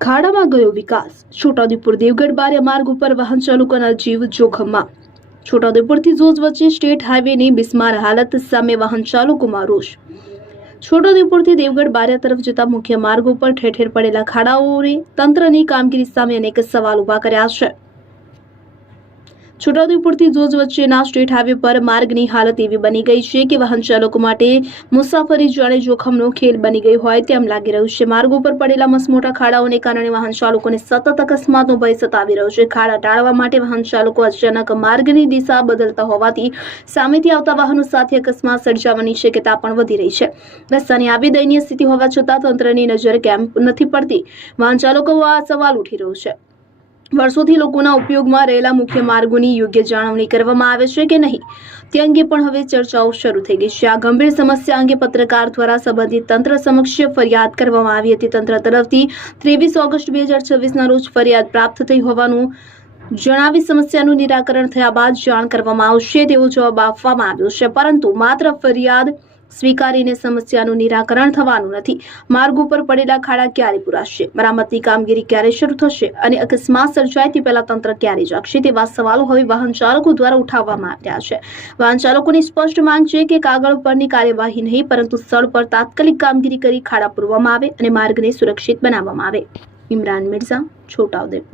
ખાડામાં ગયો વિકાસ। છોટાઉદેપુર દેવગઢ બારિયા માર્ગ ઉપર વાહન ચાલકોના જીવ જોખમમાં। છોટાઉદેપુરથી જોજ વચ્ચે સ્ટેટ હાઈવેની બિસ્માર હાલત સામે વાહન ચાલકોમાં રોષ। છોટાઉદેપુરથી દેવગઢ બારિયા તરફ જતા મુખ્ય માર્ગ ઉપર ઠેર ઠેર પડેલા ખાડાઓએ તંત્રની કામગીરી સામે અનેક સવાલ ઉભા કર્યા છે। છોટાઉદેપુરથી જોજ વચ્ચેના સ્ટેટ હાઈવે પર માર્ગની હાલત એવી બની ગઈ છે કે વાહન ચાલકો માટે મુસાફરી જાણે જોખમનો ખેલ બની ગઈ હોય તેમ લાગી રહ્યું છે। માર્ગ ઉપર પડેલા મસમોટા ખાડાઓને કારણે વાહન ચાલકોને સતત અકસ્માતનો ભય સતાવી રહ્યો છે। ખાડા ટાળવા માટે વાહન ચાલકો અચાનક માર્ગની દિશા બદલતા હોવાથી સામેથી આવતા વાહનો સાથે અકસ્માત સર્જાવાની શક્યતા પણ વધી રહી છે। રસ્તાની આવી દયનીય સ્થિતિ હોવા છતાં તંત્રની નજર કેમ નથી પડતી, વાહન ચાલકો આ સવાલ ઉઠી રહ્યો છે। વર્ષોથી લોકોના ઉપયોગમાં રહેલા મુખ્ય માર્ગોની યોગ્ય જાળવણી કરવામાં આવે છે કે નહીં તે અંગે પણ હવે ચર્ચાઓ શરૂ થઈ ગઈ છે। આ ગંભીર સમસ્યા અંગે પત્રકાર દ્વારા સંબંધિત તંત્ર સમક્ષ ફરિયાદ કરવામાં આવી હતી। તંત્ર તરફથી 23 ઓગસ્ટ 2026ના રોજ ફરિયાદ પ્રાપ્ત થઈ હોવાનું જણાવી સમસ્યાનું નિરાકરણ થયા બાદ જાણ કરવામાં આવશે તેવો જવાબ આપવામાં આવ્યો છે, પરંતુ માત્ર ફરિયાદ સ્વીકારીને સમસ્યાનું નિરાકરણ થવાનું નથી। માર્ગ ઉપર પડેલા ખાડા ક્યારે પૂરાશે, મરામતની કામગીરી ક્યારે શરૂ થશે અને અકસ્માત સર્જાય તે પહેલા તંત્ર ક્યારે જાગશે તેવા સવાલો હવે વાહન ચાલકો દ્વારા ઉઠાવવામાં આવ્યા છે। વાહન ચાલકોની સ્પષ્ટ માંગ છે કે કાગળ પરની કાર્યવાહી નહીં પરંતુ સ્થળ પર તાત્કાલિક કામગીરી કરી ખાડા પૂરવામાં આવે અને માર્ગને સુરક્ષિત બનાવવામાં આવે। ઇમરાન મિર્ઝા, છોટાઉદેપુર।